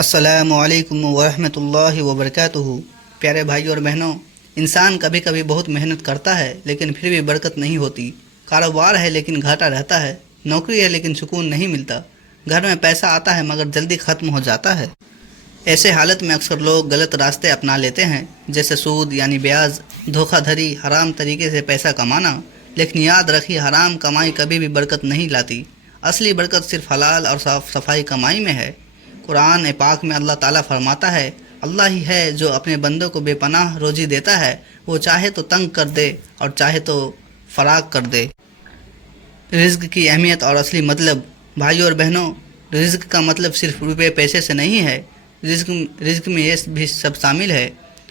السلام علیکم ورحمۃ اللہ وبرکاتہ۔ پیارے بھائیوں اور بہنوں، انسان کبھی کبھی بہت محنت کرتا ہے لیکن پھر بھی برکت نہیں ہوتی۔ کاروبار ہے لیکن گھاٹا رہتا ہے، نوکری ہے لیکن سکون نہیں ملتا، گھر میں پیسہ آتا ہے مگر جلدی ختم ہو جاتا ہے۔ ایسے حالت میں اکثر لوگ غلط راستے اپنا لیتے ہیں، جیسے سود یعنی بیاج، دھوکہ دھڑی، حرام طریقے سے پیسہ کمانا۔ لیکن یاد رکھیے، حرام کمائی کبھی بھی برکت نہیں لاتی۔ اصلی برکت صرف حلال اور صاف صفائی کمائی میں ہے۔ قرآن پاک میں اللہ تعالیٰ فرماتا ہے، اللہ ہی ہے جو اپنے بندوں کو بے پناہ روزی دیتا ہے، وہ چاہے تو تنگ کر دے اور چاہے تو فراغ کر دے۔ رزق کی اہمیت اور اصلی مطلب۔ بھائیوں اور بہنوں، رزق کا مطلب صرف روپے پیسے سے نہیں ہے۔ رزق میں یہ بھی سب شامل ہے: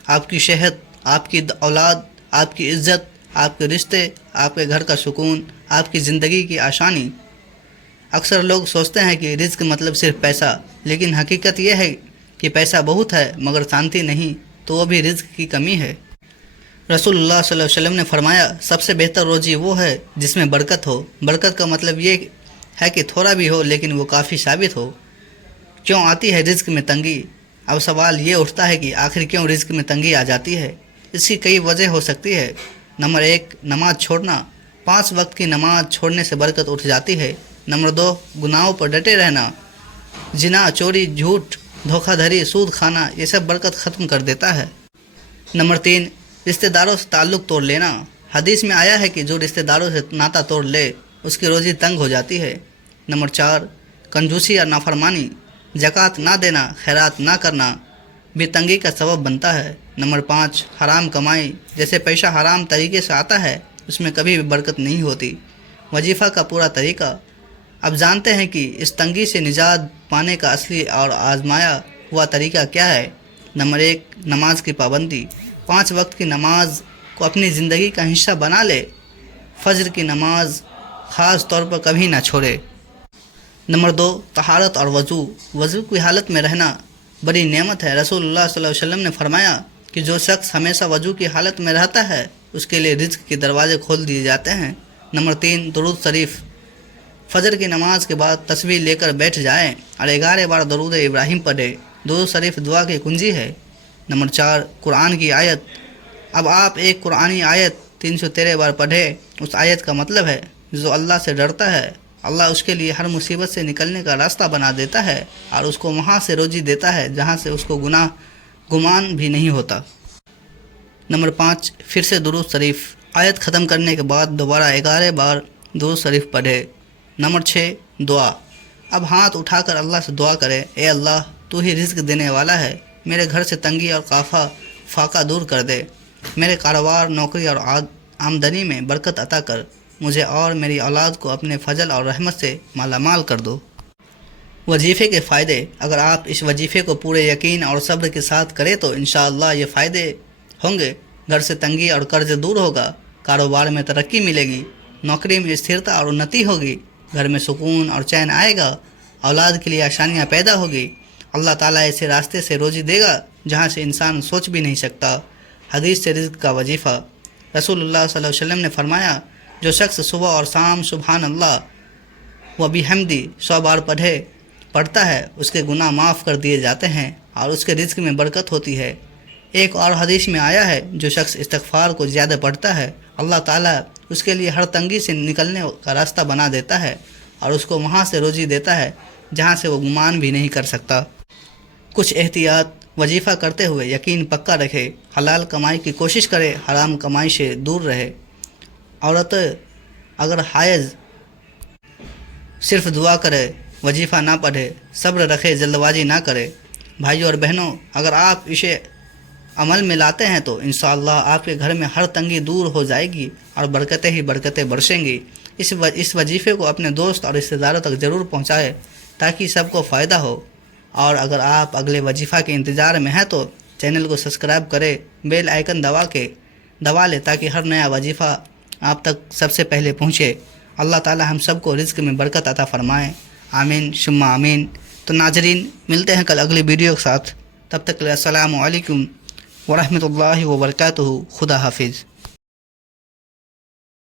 آپ کی صحت، آپ کی اولاد، آپ کی عزت، آپ کے رشتے، آپ کے گھر کا سکون، آپ کی زندگی کی آسانی۔ اکثر لوگ سوچتے ہیں کہ رزق مطلب صرف پیسہ، لیکن حقیقت یہ ہے کہ پیسہ بہت ہے مگر شانتی نہیں، تو وہ بھی رزق کی کمی ہے۔ رسول اللہ صلی اللہ علیہ وسلم نے فرمایا، سب سے بہتر روزی وہ ہے جس میں برکت ہو۔ برکت کا مطلب یہ ہے کہ تھوڑا بھی ہو لیکن وہ کافی ثابت ہو۔ کیوں آتی ہے رزق میں تنگی؟ اب سوال یہ اٹھتا ہے کہ آخر کیوں رزق میں تنگی آ جاتی ہے؟ اس کی کئی وجہ ہو سکتی ہے۔ نمبر 1، نماز چھوڑنا۔ 5 وقت کی نماز چھوڑنے سے برکت اٹھ جاتی ہے۔ نمبر 2، گناہوں پر ڈٹے رہنا۔ زنا، چوری، جھوٹ، دھوکہ دھڑی، سود کھانا، یہ سب برکت ختم کر دیتا ہے۔ نمبر 3، رشتہ داروں سے تعلق توڑ لینا۔ حدیث میں آیا ہے کہ جو رشتہ داروں سے ناتا توڑ لے اس کی روزی تنگ ہو جاتی ہے۔ نمبر 4، کنجوسی اور نافرمانی۔ زکوٰۃ نہ دینا، خیرات نہ کرنا بھی تنگی کا سبب بنتا ہے۔ نمبر 5، حرام کمائی۔ جیسے پیسہ حرام طریقے سے آتا ہے اس میں کبھی بھی برکت نہیں ہوتی۔ وظیفہ کا پورا طریقہ۔ اب جانتے ہیں کہ اس تنگی سے نجات پانے کا اصلی اور آزمایا ہوا طریقہ کیا ہے۔ نمبر 1، نماز کی پابندی۔ 5 وقت کی نماز کو اپنی زندگی کا حصہ بنا لے۔ فجر کی نماز خاص طور پر کبھی نہ چھوڑے۔ نمبر 2، طہارت اور وضو۔ وضو کی حالت میں رہنا بڑی نعمت ہے۔ رسول اللہ صلی اللہ علیہ وسلم نے فرمایا کہ جو شخص ہمیشہ وضو کی حالت میں رہتا ہے اس کے لیے رزق کے دروازے کھول دیے جاتے ہیں۔ نمبر 3، درود شریف۔ فجر کی نماز کے بعد تسبیح لے کر بیٹھ جائیں اور 11 بار درود ابراہیم پڑھیں۔ درود شریف دعا کی کنجی ہے۔ نمبر 4، قرآن کی آیت۔ اب آپ ایک قرآنی آیت 313 بار پڑھیں۔ اس آیت کا مطلب ہے، جو اللہ سے ڈرتا ہے اللہ اس کے لیے ہر مصیبت سے نکلنے کا راستہ بنا دیتا ہے اور اس کو وہاں سے روزی دیتا ہے جہاں سے اس کو گمان بھی نہیں ہوتا۔ نمبر 5، پھر سے درود شریف۔ آیت ختم کرنے کے بعد دوبارہ 11 بار درود شریف پڑھیں۔ نمبر 6، دعا۔ اب ہاتھ اٹھا کر اللہ سے دعا کرے، اے اللہ تو ہی رزق دینے والا ہے، میرے گھر سے تنگی اور فاقہ دور کر دے، میرے کاروبار، نوکری اور آمدنی میں برکت عطا کر، مجھے اور میری اولاد کو اپنے فضل اور رحمت سے مالا مال کر دو۔ وظیفے کے فائدے۔ اگر آپ اس وظیفے کو پورے یقین اور صبر کے ساتھ کریں تو انشاءاللہ یہ فائدے ہوں گے: گھر سے تنگی اور قرض دور ہوگا، کاروبار میں ترقی ملے گی، نوکری میں استھرتا اور انتی ہوگی، گھر میں سکون اور چین آئے گا، اولاد کے لیے آسانیاں پیدا ہوگی، اللہ تعالیٰ ایسے راستے سے روزی دے گا جہاں سے انسان سوچ بھی نہیں سکتا۔ حدیث سے رزق کا وظیفہ۔ رسول اللہ صلی اللہ علیہ وسلم نے فرمایا، جو شخص صبح اور شام سبحان اللہ و بحمدی 100 بار پڑھتا ہے اس کے گناہ معاف کر دیے جاتے ہیں اور اس کے رزق میں برکت ہوتی ہے۔ ایک اور حدیث میں آیا ہے، جو شخص استغفار کو زیادہ پڑھتا ہے اللہ تعالیٰ اس کے لیے ہر تنگی سے نکلنے کا راستہ بنا دیتا ہے اور اس کو وہاں سے روزی دیتا ہے جہاں سے وہ گمان بھی نہیں کر سکتا۔ کچھ احتیاط۔ وظیفہ کرتے ہوئے یقین پکا رکھے، حلال کمائی کی کوشش کرے، حرام کمائی سے دور رہے۔ عورت اگر حائض صرف دعا کرے، وظیفہ نہ پڑھے، صبر رکھے، جلد بازی نہ کرے۔ بھائیوں اور بہنوں، اگر آپ اسے عمل میں لاتے ہیں تو انشاءاللہ آپ کے گھر میں ہر تنگی دور ہو جائے گی اور برکتیں ہی برکتیں برسیں گی۔ اس وظیفے کو اپنے دوست اور رشتہ داروں تک ضرور پہنچائے تاکہ سب کو فائدہ ہو۔ اور اگر آپ اگلے وظیفہ کے انتظار میں ہیں تو چینل کو سبسکرائب کرے، بیل آئیکن دبا لے تاکہ ہر نیا وظیفہ آپ تک سب سے پہلے پہنچے۔ اللہ تعالی ہم سب کو رزق میں برکت عطا فرمائے، آمین ثم آمین۔ تو ناظرین، ملتے ہیں کل اگلی ویڈیو کے ساتھ، تب تک السلام علیکم ورحمۃ اللہ وبرکاتہ۔ خدا حافظ۔